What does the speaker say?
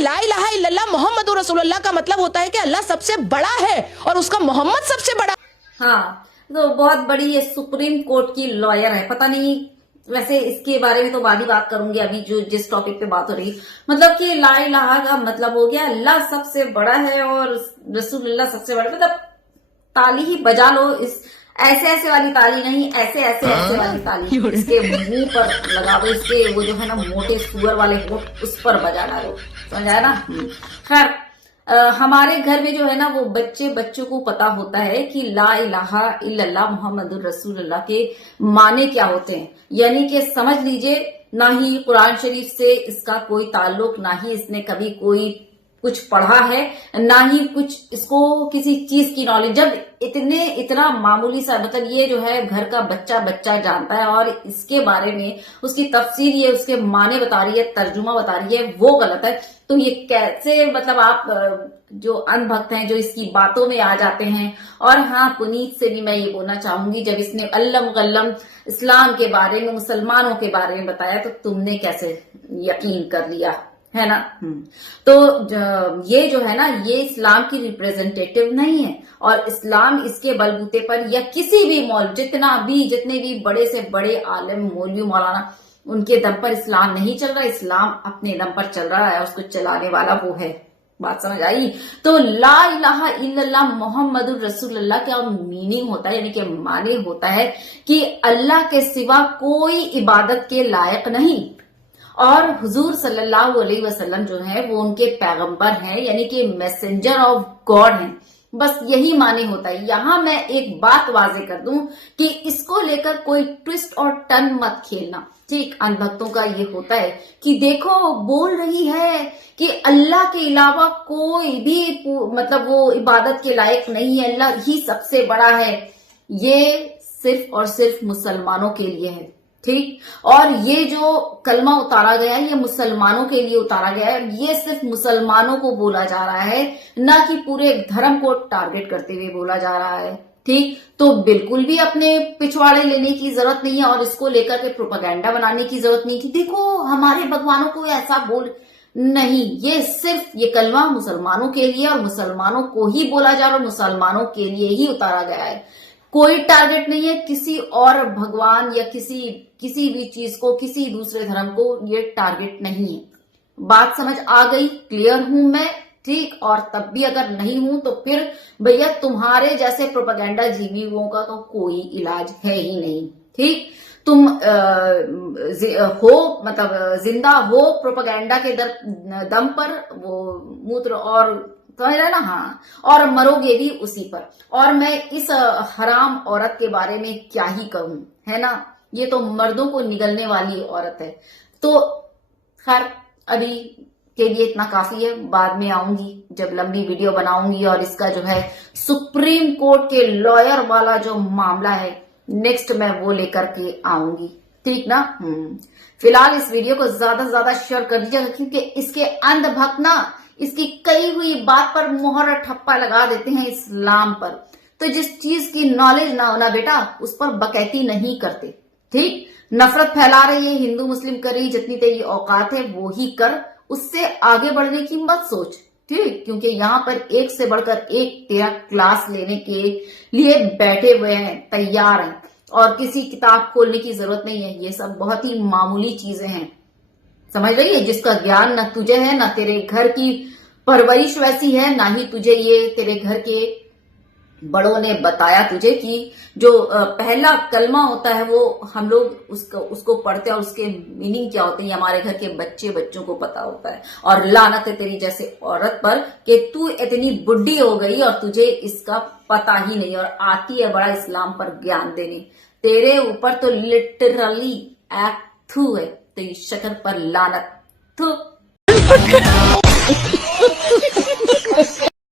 ला इलाहा इल्लल्लाह मोहम्मदुर रसूलुल्लाह का मतलब होता है कि अल्लाह सबसे बड़ा है और उसका मोहम्मद सबसे बड़ा। हाँ, तो बहुत बड़ी ये सुप्रीम कोर्ट की लॉयर है, पता नहीं, वैसे इसके बारे में तो बाद ही बात करूंगी। अभी जो जिस टॉपिक पे बात हो रही, मतलब कि ला इलाहा का मतलब हो गया अल्लाह सबसे बड़ा है और रसूलुल्लाह सबसे बड़ा, मतलब ताली ही बजा लो, इस ऐसे ऐसे वाली ताली नहीं, ऐसे ऐसे ऐसे वाली ताली इसके मुंह पर लगा दो, इसके वो जो है ना मोटे सुअर वाले होठ उस पर बजा डालो, समझ आया ना। खैर, हमारे घर में जो है ना वो बच्चों को पता होता है कि ला इलाहा इल्लल्लाह मुहम्मदुर रसूलुल्लाह के माने क्या होते हैं, यानी कि समझ लीजिए ना ही कुरान शरीफ से इसका कोई ताल्लुक, ना ही इसने कभी कोई कुछ पढ़ा है, ना ही कुछ इसको किसी चीज की नॉलेज। जब इतना मामूली सा, मतलब ये जो है घर का बच्चा जानता है और इसके बारे में उसकी तफसीर ये उसके माने बता रही है, तर्जुमा बता रही है, वो गलत है। तो ये कैसे, मतलब आप जो अनभक्त हैं जो इसकी बातों में आ जाते हैं। और हाँ, पुनीत से भी मैं ये बोलना चाहूंगी, जब इसने अल्लम गल्लम इस्लाम के बारे में, मुसलमानों के बारे में बताया तो तुमने कैसे यकीन कर लिया, है ना। तो ये जो है ना, ये इस्लाम की रिप्रेजेंटेटिव नहीं है और इस्लाम इसके बलबूते पर या किसी भी जितने भी बड़े से बड़े आलिम, मौलवी, मौलाना, उनके दम पर इस्लाम नहीं चल रहा। इस्लाम अपने दम पर चल रहा है, उसको चलाने वाला वो है। बात समझ आई। तो ला इलाहा इल्लल्लाह मुहम्मदुर रसूलुल्लाह का मीनिंग होता है, यानी कि माने होता है कि अल्लाह के सिवा कोई इबादत के लायक नहीं और हुजूर सल्लल्लाहु अलैहि वसल्लम जो है वो उनके पैगंबर हैं, यानी कि मैसेंजर ऑफ गॉड हैं। बस यही माने होता है। यहां मैं एक बात वाजे कर दूं कि इसको लेकर कोई ट्विस्ट और टर्न मत खेलना, ठीक। अनभक्तों का ये होता है कि देखो बोल रही है कि अल्लाह के अलावा कोई भी, मतलब वो इबादत के लायक नहीं है, अल्लाह ही सबसे बड़ा है। ये सिर्फ और सिर्फ मुसलमानों के लिए है, ठीक। और ये जो कलमा उतारा गया है ये मुसलमानों के लिए उतारा गया है, ये सिर्फ मुसलमानों को बोला जा रहा है, ना कि पूरे धर्म को टारगेट करते हुए बोला जा रहा है, ठीक। तो बिल्कुल भी अपने पिछवाड़े लेने की जरूरत नहीं है और इसको लेकर के प्रोपेगेंडा बनाने की जरूरत नहीं कि देखो हमारे भगवानों को ऐसा बोल, नहीं। ये सिर्फ ये कलमा मुसलमानों के लिए और मुसलमानों को ही बोला जा रहा है, मुसलमानों के लिए ही उतारा गया है। कोई टारगेट नहीं है किसी और भगवान या किसी भी चीज को, किसी दूसरे धर्म को ये टारगेट नहीं है। बात समझ आ गई? क्लियर हूं मैं, ठीक। और तब भी अगर नहीं हूं तो फिर भैया तुम्हारे जैसे प्रोपेगेंडा जीवियों का तो कोई इलाज है ही नहीं, ठीक। तुम हो, मतलब जिंदा हो प्रोपेगेंडा के दम पर, वो मूत्र और समझ रहे ना, हाँ, और मरोगे भी उसी पर। और मैं इस हराम औरत के बारे में क्या ही कहूं, है ना। ये तो मर्दों को निगलने वाली औरत है। तो खैर अभी के लिए इतना काफी है, बाद में आऊंगी जब लंबी वीडियो बनाऊंगी और इसका जो है सुप्रीम कोर्ट के लॉयर वाला जो मामला है नेक्स्ट मैं वो लेकर के आऊंगी, ठीक ना। फिलहाल इस वीडियो को ज्यादा से ज्यादा शेयर कर दीजिएगा क्योंकि इसके अंधभक्त ना इसकी कई हुई बात पर मोहर ठप्पा लगा देते हैं इस्लाम पर। तो जिस चीज की नॉलेज ना होना बेटा उस पर बकैती नहीं करते, ठीक। नफरत फैला रही है, हिंदू मुस्लिम कर रही, जितनी तेरी औकात है वो ही कर, उससे आगे बढ़ने की मत सोच, ठीक। क्योंकि यहाँ पर एक से बढ़कर एक तेरा क्लास लेने के लिए बैठे हुए हैं, तैयार हैं और किसी किताब खोलने की जरूरत नहीं है। ये सब बहुत ही मामूली चीजें हैं, समझ रही है। जिसका ज्ञान न तुझे है, ना तेरे घर की परवरिश वैसी है, ना ही तुझे ये तेरे घर के बड़ों ने बताया तुझे कि जो पहला कलमा होता है वो हम लोग उसको पढ़ते हैं और उसके मीनिंग क्या होते हैं हमारे घर के बच्चों को पता होता है। और लानत है तेरी जैसे औरत पर कि तू इतनी बुढ़ी हो गई और तुझे इसका पता ही नहीं और आती है बड़ा इस्लाम पर ज्ञान देने। तेरे ऊपर तो लिटरली एक थू है, तेरी शक्ल पर लानत, थू।